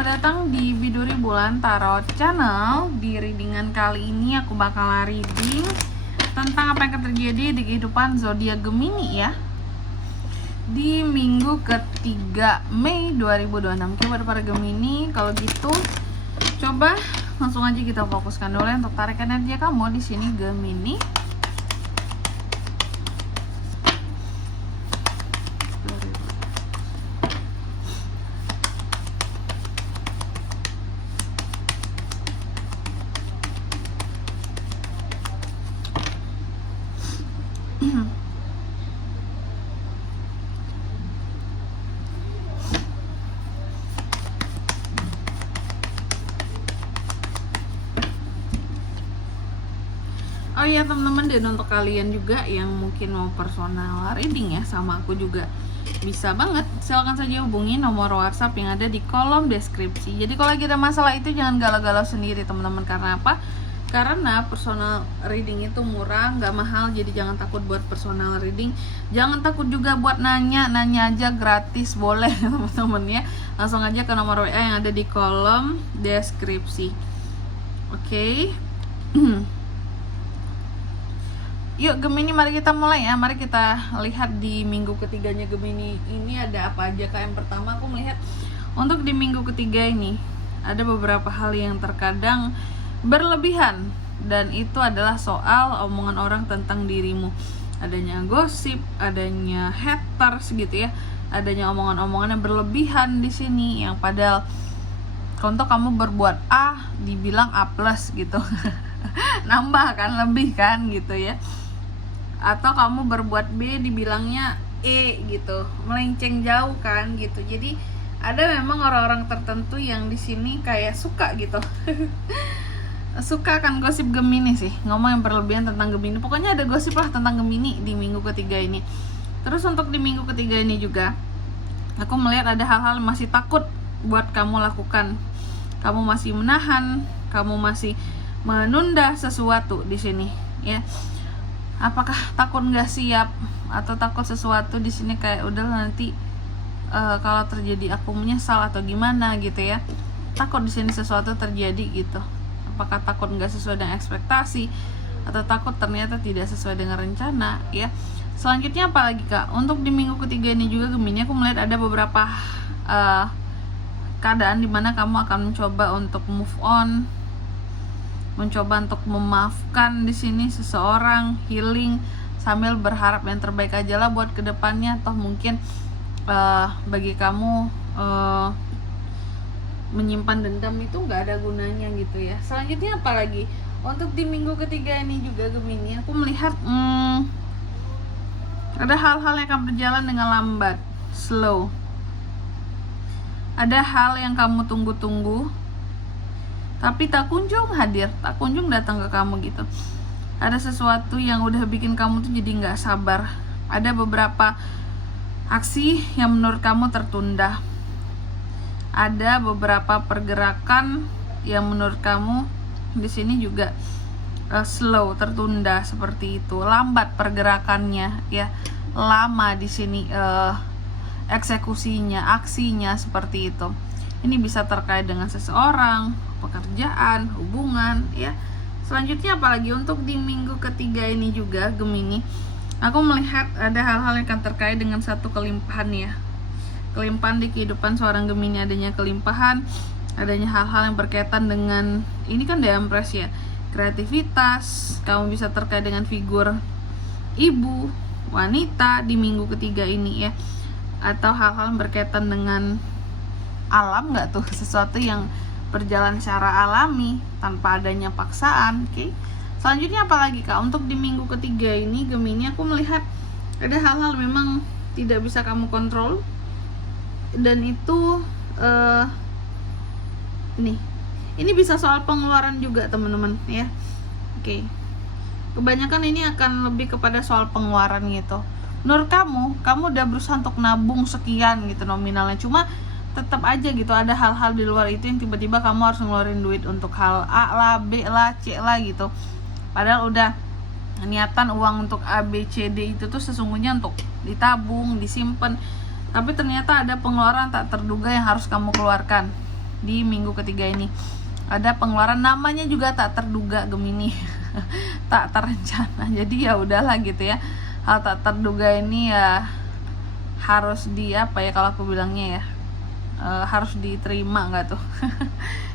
Selamat datang di Biduri Bulan Tarot Channel. Di readingan kali ini aku bakal reading tentang apa yang akan terjadi di kehidupan zodiak Gemini ya, di minggu ketiga Mei 2026. Coba para Gemini, kalau gitu coba langsung aja kita fokuskan dulu untuk tarik energi kamu di sini Gemini. Oh iya teman-teman, dan untuk kalian juga yang mungkin mau personal reading ya sama aku juga bisa banget, silakan saja hubungi nomor WhatsApp yang ada di kolom deskripsi. Jadi kalau lagi ada masalah itu jangan galau-galau sendiri teman-teman. Karena apa? Karena personal reading itu murah, nggak mahal. Jadi jangan takut buat personal reading, jangan takut juga buat nanya aja, gratis boleh teman-teman ya. Langsung aja ke nomor WA yang ada di kolom deskripsi. Oke. Yuk Gemini, mari kita mulai ya. Mari kita lihat di minggu ketiganya Gemini ini ada apa aja kak. Yang pertama aku melihat untuk di minggu ketiga ini ada beberapa hal yang terkadang berlebihan, dan itu adalah soal omongan orang tentang dirimu. Adanya gosip, adanya haters gitu ya, adanya omongan-omongan yang berlebihan di sini, yang padahal untuk kamu berbuat A dibilang A plus gitu nambah kan, lebih kan gitu ya. Atau kamu berbuat B dibilangnya E gitu, melenceng jauh kan gitu. Jadi ada memang orang-orang tertentu yang di sini kayak suka gitu suka kan gosip Gemini sih, ngomong yang berlebihan tentang Gemini. Pokoknya ada gosip lah tentang Gemini di minggu ketiga ini. Terus untuk di minggu ketiga ini juga aku melihat ada hal-hal yang masih takut buat kamu lakukan. Kamu masih menahan, kamu masih menunda sesuatu di sini ya. Apakah takut nggak siap atau takut sesuatu di sini kayak udah nanti kalau terjadi aku menyesal atau gimana gitu ya. Takut di sini sesuatu terjadi gitu. Apakah takut nggak sesuai dengan ekspektasi atau takut ternyata tidak sesuai dengan rencana ya. Selanjutnya apa lagi kak? Untuk di minggu ketiga ini juga Gemini, aku melihat ada beberapa keadaan dimana kamu akan mencoba untuk move on, mencoba untuk memaafkan di sini seseorang, healing sambil berharap yang terbaik aja lah buat kedepannya. Toh mungkin bagi kamu menyimpan dendam itu nggak ada gunanya gitu ya. Selanjutnya apa lagi? Untuk di minggu ketiga ini juga Gemini, aku melihat ada hal-hal yang akan berjalan dengan lambat, slow. Ada hal yang kamu tunggu-tunggu tapi tak kunjung hadir, tak kunjung datang ke kamu gitu. Ada sesuatu yang udah bikin kamu tuh jadi nggak sabar. Ada beberapa aksi yang menurut kamu tertunda. Ada beberapa pergerakan yang menurut kamu di sini juga slow, tertunda seperti itu, lambat pergerakannya ya, lama di sini eksekusinya, aksinya seperti itu. Ini bisa terkait dengan seseorang, pekerjaan, hubungan ya. Selanjutnya apalagi untuk di minggu ketiga ini juga Gemini, aku melihat ada hal-hal yang akan terkait dengan satu kelimpahan ya. Kelimpahan di kehidupan seorang Gemini, adanya kelimpahan, adanya hal-hal yang berkaitan dengan ini kan The Empress ya, kreativitas. Kamu bisa terkait dengan figur ibu, wanita di minggu ketiga ini ya, atau hal-hal yang berkaitan dengan alam nggak tuh, sesuatu yang berjalan secara alami tanpa adanya paksaan. Oke. Selanjutnya apalagi kak? Untuk di minggu ketiga ini Gemini, aku melihat ada hal-hal memang tidak bisa kamu kontrol, dan itu ini bisa soal pengeluaran juga teman-teman ya. Oke. Kebanyakan ini akan lebih kepada soal pengeluaran gitu. Menurut kamu udah berusaha untuk nabung sekian gitu nominalnya, cuma tetap aja gitu ada hal-hal di luar itu yang tiba-tiba kamu harus ngeluarin duit untuk hal A lah, B lah, C lah gitu. Padahal udah niatan uang untuk A, B, C, D itu tuh sesungguhnya untuk ditabung, disimpan. Tapi ternyata ada pengeluaran tak terduga yang harus kamu keluarkan. di minggu ketiga ini. Ada pengeluaran, namanya juga tak terduga Gemini. Tak terencana. Jadi ya udahlah gitu ya. Hal tak terduga ini ya harus kalau aku bilangnya ya, harus diterima nggak tuh.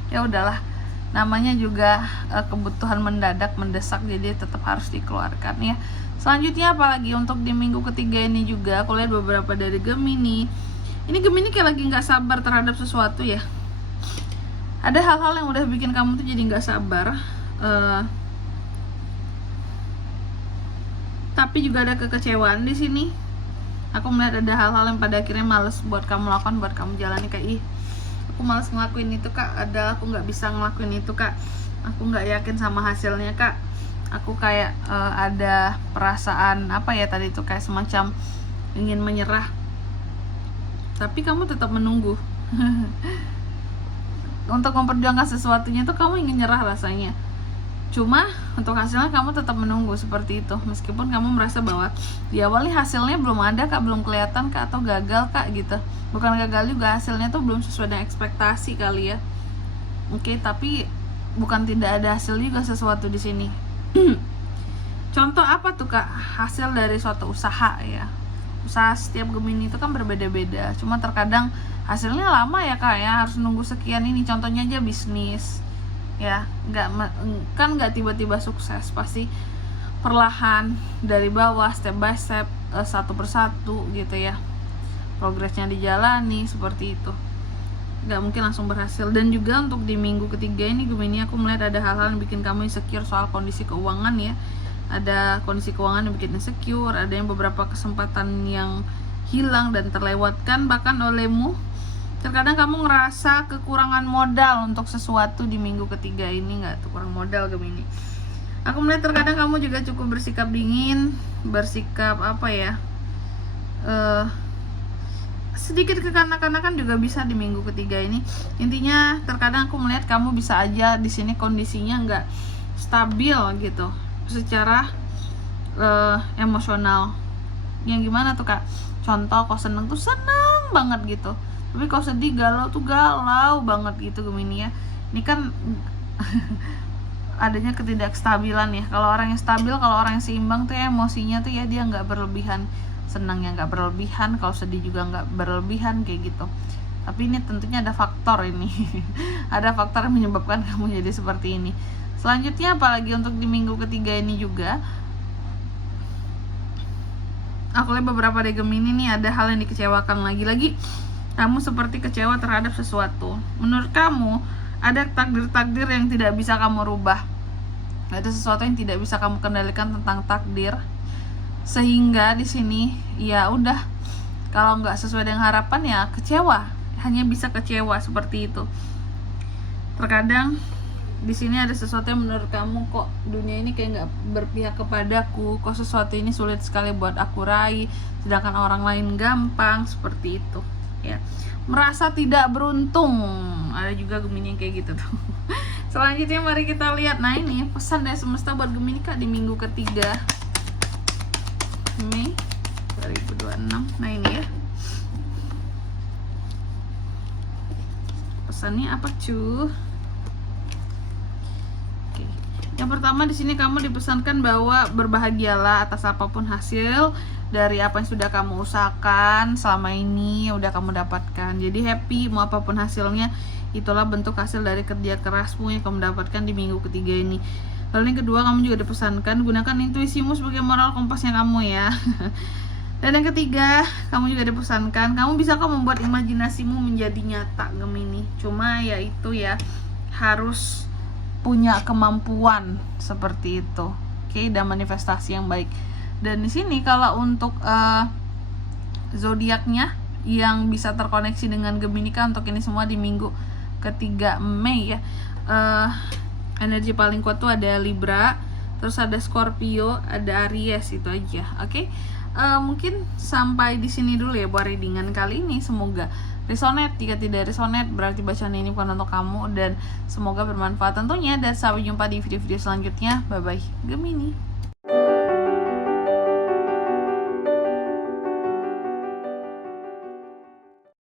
Ya udahlah, namanya juga kebutuhan mendadak, mendesak, jadi tetap harus dikeluarkan ya. Selanjutnya apalagi untuk di minggu ketiga ini juga aku lihat beberapa dari Gemini. Ini Gemini kayak lagi nggak sabar terhadap sesuatu ya. Ada hal-hal yang udah bikin kamu tuh jadi nggak sabar, tapi juga ada kekecewaan di sini. Aku melihat ada hal-hal yang pada akhirnya males buat kamu lakukan, buat kamu jalani, kayak aku males ngelakuin itu kak, aku nggak bisa ngelakuin itu kak, aku nggak yakin sama hasilnya kak, aku kayak ada perasaan tadi itu kayak semacam ingin menyerah, tapi kamu tetap menunggu. Untuk memperjuangkan sesuatunya tuh kamu ingin nyerah rasanya, cuma untuk hasilnya kamu tetap menunggu seperti itu. Meskipun kamu merasa bahwa di awalnya hasilnya belum ada kak, belum kelihatan kak, atau gagal kak gitu. Bukan gagal juga, hasilnya tuh belum sesuai dengan ekspektasi kali ya. Oke, tapi bukan tidak ada hasil juga sesuatu di sini. Contoh apa tuh kak? Hasil dari suatu usaha ya. Usaha setiap Gemini itu kan berbeda-beda. Cuma terkadang hasilnya lama ya kak ya, harus nunggu sekian ini. Contohnya aja bisnis ya, nggak tiba-tiba sukses, pasti perlahan dari bawah, step by step, satu persatu gitu ya, progresnya dijalani seperti itu, nggak mungkin langsung berhasil. Dan juga untuk di minggu ketiga ini Gemini, aku melihat ada hal-hal yang bikin kamu insecure soal kondisi keuangan ya. Ada kondisi keuangan yang bikin insecure, ada yang beberapa kesempatan yang hilang dan terlewatkan bahkan olehmu. Terkadang kamu ngerasa kekurangan modal untuk sesuatu di minggu ketiga ini, nggak tuh, kurang modal Gemini. Aku melihat terkadang kamu juga cukup bersikap dingin, bersikap sedikit kekanak-kanakan juga bisa di minggu ketiga ini. Intinya terkadang aku melihat kamu bisa aja di sini kondisinya nggak stabil gitu secara emosional. Yang gimana tuh kak? Contoh, kau seneng tuh seneng banget gitu, tapi kau sedih, galau tuh galau banget gitu Gemini ya. Ini kan adanya ketidakstabilan ya. Kalau orang yang stabil, kalau orang yang seimbang tuh ya, emosinya tuh ya dia nggak berlebihan, senangnya nggak berlebihan, kalau sedih juga nggak berlebihan kayak gitu. Tapi ini tentunya ada faktor ini. Ada faktor yang menyebabkan kamu jadi seperti ini. Selanjutnya apalagi untuk di minggu ketiga ini juga, aku lihat beberapa dari Gemini nih ada hal yang dikecewakan lagi-lagi. Kamu seperti kecewa terhadap sesuatu. Menurut kamu ada takdir-takdir yang tidak bisa kamu rubah. Ada sesuatu yang tidak bisa kamu kendalikan tentang takdir. Sehingga di sini ya udah, kalau nggak sesuai dengan harapan ya kecewa. Hanya bisa kecewa seperti itu. Terkadang di sini ada sesuatu yang menurut kamu, kok dunia ini kayak nggak berpihak kepadaku, kok sesuatu ini sulit sekali buat aku raih, sedangkan orang lain gampang, seperti itu ya. Merasa tidak beruntung, ada juga Gemini yang kayak gitu tuh. Selanjutnya mari kita lihat, nah ini pesan dari semesta buat Gemini kak di minggu ketiga Mei 2026. Nah ini ya pesannya apa cuy? Yang pertama di sini kamu dipesankan bahwa berbahagialah atas apapun hasil dari apa yang sudah kamu usahakan selama ini, udah kamu dapatkan. Jadi happy mau apapun hasilnya, itulah bentuk hasil dari kerja kerasmu yang kamu dapatkan di minggu ketiga ini. Lalu yang kedua, kamu juga dipesankan gunakan intuisimu sebagai moral kompasnya kamu ya. Dan yang ketiga, kamu juga dipesankan kamu bisa kok membuat imajinasimu menjadi nyata Gemini. Cuma ya itu ya, harus punya kemampuan seperti itu, oke, dan manifestasi yang baik. Dan di sini kalau untuk zodiaknya yang bisa terkoneksi dengan Gemini kan untuk ini semua di minggu ketiga Mei ya, energi paling kuat tuh ada Libra, terus ada Scorpio, ada Aries, itu aja, oke. Mungkin sampai di sini dulu ya buat readingan kali ini. Semoga resonate. Jika tidak resonate berarti bacaan ini bukan untuk kamu, dan semoga bermanfaat tentunya. Dan sampai jumpa di video-video selanjutnya. Bye bye Gemini.